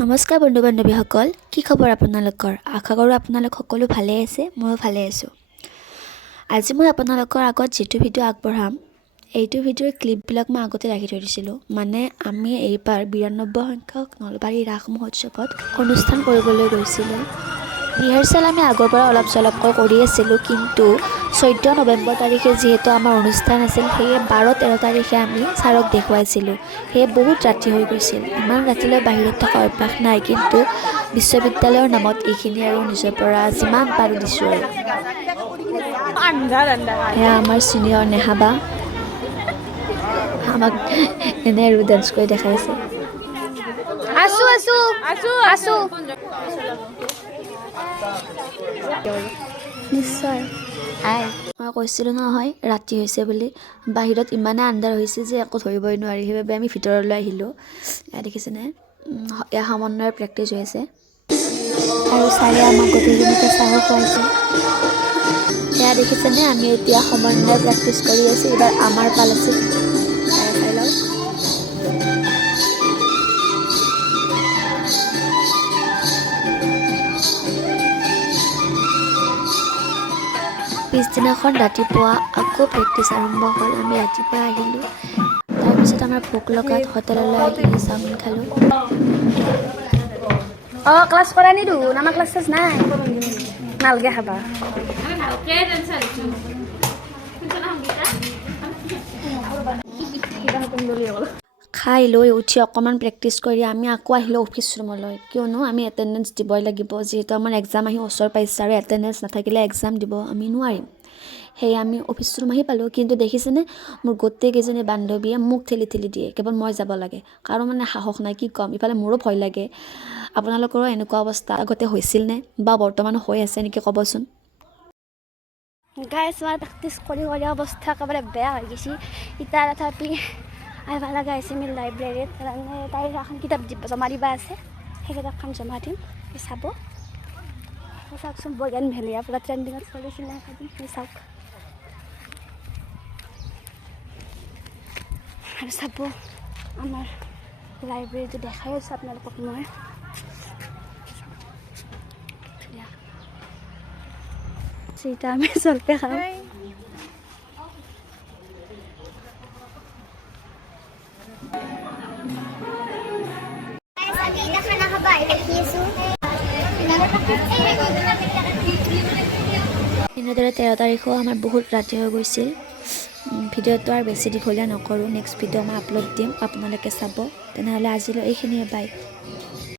নমস্কাৰ বন্ধু বান্ধৱীসকল, কি খবৰ আপোনালোকৰ? আশা কৰোঁ আপোনালোক সকলো ভালে আছে, ময়ো ভালে আছোঁ। আজি মই আপোনালোকৰ আগত যিটো ভিডিঅ' আগবঢ়াম, এইটো ভিডিঅ'ৰ ক্লিপবিলাক মই আগতে ৰাখি থৈ দিছিলোঁ। মানে আমি এইবাৰ 92 সংখ্যক নলবাৰী ৰাস মহোৎসৱত অনুষ্ঠান কৰিবলৈ গৈছিলোঁ। ৰিহাৰ্চেল আমি আগৰ পৰা অলপ চলপকৈ কৰি আছিলোঁ, কিন্তু 14 নৱেম্বৰ তাৰিখে যিহেতু আমাৰ অনুষ্ঠান আছিল, সেয়ে 12-13 তাৰিখে আমি ছাৰক দেখুৱাইছিলোঁ। সেয়ে বহুত ৰাতি হৈ গৈছিল। ইমান ৰাতিলৈ বাহিৰত থকা অভ্যাস নাই, কিন্তু বিশ্ববিদ্যালয়ৰ নামত এইখিনি আৰু নিজৰ পৰা যিমান পাৰোঁ দিছোঁ আৰু। সেয়া আমাৰ ছিনিয়ৰ নেহাবা আমাক এনে আৰু ডান্স কৰি দেখাইছে। নিশ্চয় মই কৈছিলোঁ নহয় ৰাতি হৈছে বুলি। বাহিৰত ইমানে আন্ধাৰ হৈছে যে একো ধৰিবই নোৱাৰি, সেইবাবে আমি ভিতৰলৈ আহিলোঁ। এয়া দেখিছেনে, এয়া সমন্বয়ৰ প্ৰেক্টিছ হৈ আছে আৰু ছাৰে আমাক গোটেইজনীকে চাহো খুৱাইছে। এয়া দেখিছেনে, আমি এতিয়া সমন্বয় প্ৰেক্টিছ কৰি আছোঁ। এইবাৰ আমাৰ পাল আছে, চাই লওক। পিছদিনাখন ৰাতিপুৱা আকৌ প্ৰেক্টিছ আৰম্ভ হ'ল। আমি ৰাতিপুৱা আহিলোঁ, তাৰপিছত আমাৰ ভোক লগাত হোটেললৈ আহি চাওমিন খালোঁ। ক্লাছ কৰা নিদো আমাৰ ক্লাছ চাছ নাই নালগে খাবা। খাই লৈ উঠি অকণমান প্ৰেক্টিছ কৰি আমি আকৌ আহিলোঁ অফিচ ৰুমলৈ, কিয়নো আমি এটেণ্ডেঞ্চ দিবই লাগিব। যিহেতু আমাৰ এক্সাম আহি ওচৰ পাইছে আৰু এটেণ্ডেঞ্চ নাথাকিলে এক্সাম দিব আমি নোৱাৰিম। সেয়ে আমি অফিচ ৰুম আহি পালোঁ, কিন্তু দেখিছেনে মোৰ গোটেইকেইজনী বান্ধৱীয়ে মোক ঠেলি ঠেলি দিয়ে, কেৱল মই যাব লাগে। কাৰো মানে সাহস নাই, কি ক'ম। ইফালে মোৰো ভয় লাগে। আপোনালোকৰো এনেকুৱা অৱস্থা আগতে হৈছিল নে, বা বৰ্তমান হৈ আছে নেকি ক'বচোন। গাইছ মই প্ৰেক্টিছ কৰি অৱস্থা একেবাৰে বেয়া হৈ গৈছে। ইটা তথাপি আহিব লগা হৈছে আমি লাইব্ৰেৰীত। তাইৰ এখন কিতাপ জমা দিবা আছে, সেই কিতাপখন জমা দিম। চাব চাওকচোন, বগান ভেলিয়া পুৰা ট্ৰেণ্ডিঙত চলিছিলে। চাওক আৰু চাব আমাৰ লাইব্ৰেৰীটো দেখাই আছোঁ আপোনালোকক মই। এতিয়া আমি জলপাই খাওঁ। এনেদৰে 13 তাৰিখেও আমাৰ বহুত ৰাতি হৈ গৈছিল। ভিডিঅ'টো আৰু বেছি দীঘলীয়া নকৰোঁ, নেক্সট ভিডিঅ' মই আপলোড দিম, আপোনালোকে চাব। তেনেহ'লে আজিলৈ এইখিনিয়ে, বাই।